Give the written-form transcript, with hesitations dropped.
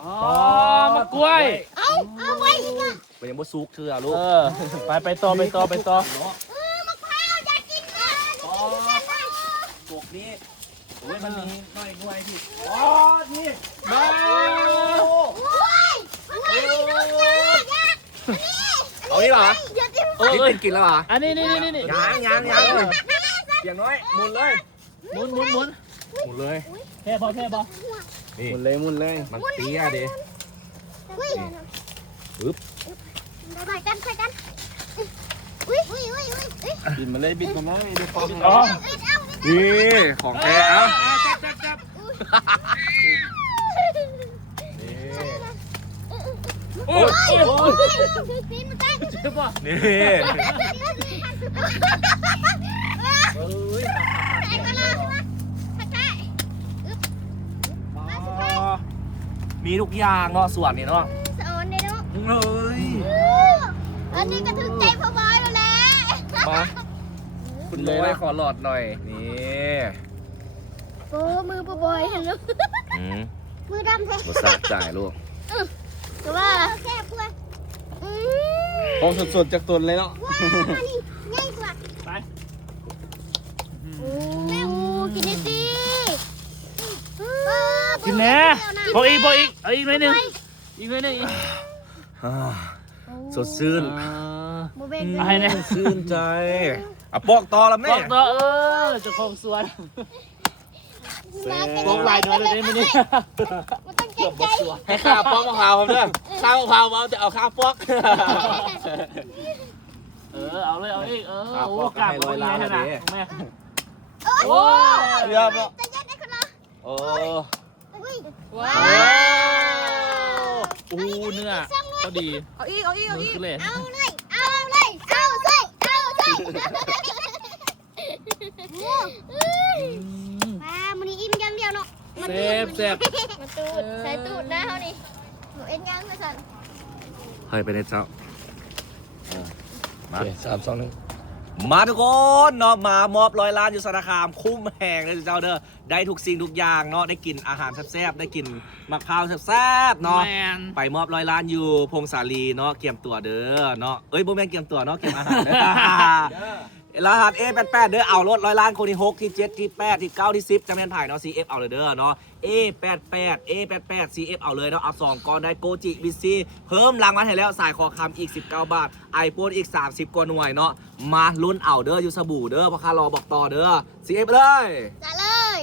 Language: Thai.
อ๋อมะกล้วย เอาไว้อีกอ่ะ ไปยังบ่ซุกเชื่อลูก ไปต่อไปต่อ มะพร้าวอยากกินเลย พวกนี้โอ้ยมันมีน้อยง่วยพี่อ๋อนี่ มา โอ้ยอันนี้ เอานี่เหรอ อย่าจิ้ม นี่กินแล้วเหรอ อันนี้นี่ ยังเสียงน้อยหมุนเลย หมุน หมุนเลย เท่พอ นี่ หมุนเลย มันเตี้ยดิ อุ้ย ปึ๊บ ไปกันอุ้ย บินมาเลยบินมาเลยดูฟอง อ๋อ นี่ของแท้เอ้า จับ นี่ โอ้ย ปีนมาใกล้ เจ็บป่ะ นี่ เอ้ย ไอ้มาลาใช่ไหมใช่ มีทุกอย่างเนาะส่วนนี้เนาะ สอนเด้เนาะ เฮ้ย อันนี้ก็ถึงใจพ่อบอยแล้วแหละ มาคุณน้อยขอหลอดหน่อยนี่ โอ้มือพ่อบอยเห็นไหมมือดำแท้ บสะจ่ายลูก แต่ว่าแซ่บกว่า ฟองสดๆจากต้นเลยเนาะ ว้านี่ง่ายกว่า ไป แม่อูกินได้สิ กินแน่บอกอีกเอาอีกหน่อยหนึงอีกหน่อยหนึง สดชื่น โมเบง อะไรเนี่ย ชื่นใจอ่ะปอกต่อแล้ว บ แม่ อกต่อเจ้าของสวนบอกลายหน่อยเลยได้ไหมเนี่ย มันต้องเก่งใจ ให้ข้าวปอกมะพร้าวผมด้วยข้าวมะพร้าวเอาจะเอาข้าวปอก เอาเลยเอาอีกโอ้กลับไปเลยนะแม่ โอ้ย เรียบแล้ว จะยัดได้คนละ โอ้ ว้าวอู้เนื้อก็ดี เอาอีก มือคือเลย เอาใส่มามันนี่อิ่มยังเดียวเนาะ แซ่บ มาตูดใส่ตูดนะเขานี่หนูเอ็นยังมาสั่น เฮ้ยไปในเจ้า โอเค3 2 1 มาทุกคนเนาะมามอบ100 ล้านอยู่สารคามคุ้มแหงเลยเจ้าเด้อได้ทุกสิ่งทุกอย่างเนาะได้กินอาหารแซ่บๆได้กินมะพร้าวแซ่บๆเนาะ แมน ไปมอบ100 ล้านอยู่พงศาลีเนาะเกียมตัวเด้อเนาะเอ้ยโบแมนเกียมตัวเนาะเกียมอาหารเด้อ รหัส A88 เด้อเอารถ100 ล้านคนที่6ที่7ที่8ที่9ที่10จะแม่นถ่ายเนาะ CF เอาเลยเด้อเนาะ A88 CF เอาเลยเนาะเอา2ก้อนได้โกจิบิซีเพิ่มรางวัลให้แล้วสายคอคำอีก19 บาท iPhone อีก30กว่าหน่วยเนาะมาลุ้นเอาเด้ออยู่สบู่เด้อพ่อค้ารอบอกต่อเด้อ CF เลย จ่าเลย